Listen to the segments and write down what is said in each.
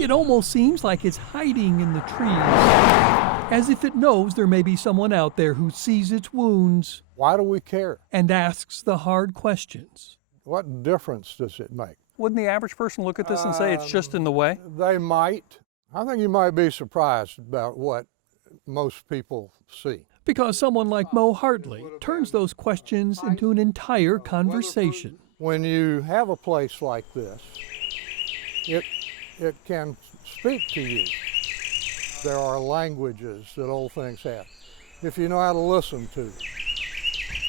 It almost seems like it's hiding in the trees, as if it knows there may be someone out there who sees its wounds Why do we care? and asks the hard questions. What difference does it make? Wouldn't the average person look at this and say it's just in the way? They might. I think you might be surprised about what most people see. Because someone like Mo Hartley turns those questions into an entire conversation. When you have a place like this, it can speak to you. There are languages that old things have, if you know how to listen to them.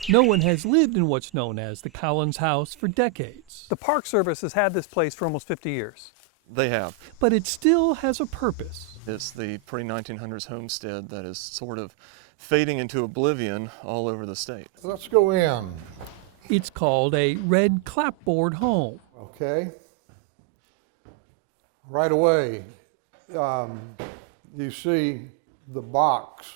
No one has lived in what's known as the Collins House for decades. The Park Service has had this place for almost 50 years. They have. But it still has a purpose. It's the pre-1900s homestead that is sort of fading into oblivion all over the state. Let's go in. It's called a red clapboard home. Okay. Right away, you see the box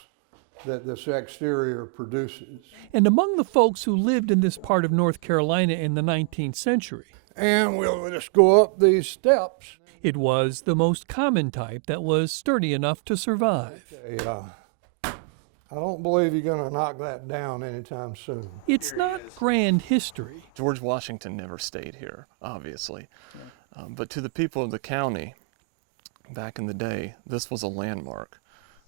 that this exterior produces. And among the folks who lived in this part of North Carolina in the 19th century, And we'll just go up these steps. it was the most common type that was sturdy enough to survive. I don't believe you're going to knock that down anytime soon. It's not grand history, George Washington never stayed here, obviously. But to the people of the county, back in the day, this was a landmark.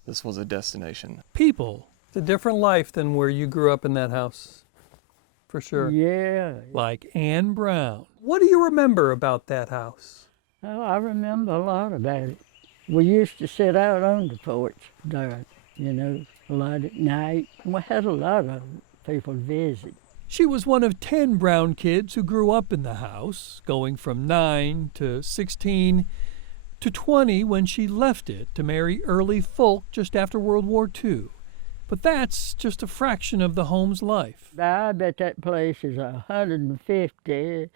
This was a destination. people. It's a different life than where you grew up in that house, for sure. Yeah. Like Ann Brown. What do you remember about that house? Oh, I remember a lot about it. We used to sit out on the porch there, you know, a lot at night. We had a lot of people visit. She was one of 10 Brown kids who grew up in the house, going from 9 to 16 to 20 when she left it to marry Early Folk just after World War II. But that's just a fraction of the home's life. I bet that place is 150,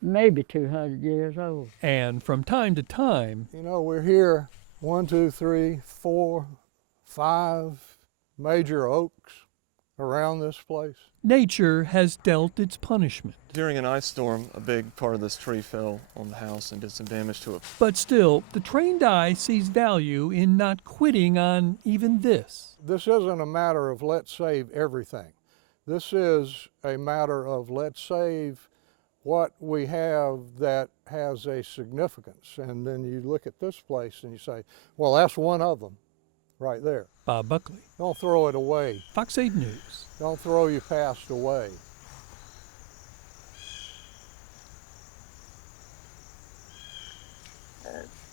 maybe 200 years old. And from time to time, You know, we're here 1, 2, 3, 4, 5 major oaks around this place. nature has dealt its punishment. During an ice storm, a big part of this tree fell on the house and did some damage to it. But still, the trained eye sees value in not quitting on even this. This isn't a matter of let's save everything. This is a matter of let's save what we have that has a significance. And then you look at this place and you say, well, that's one of them right there. Bob Buckley, Don't throw it away. Fox 8 News. Don't throw your past away.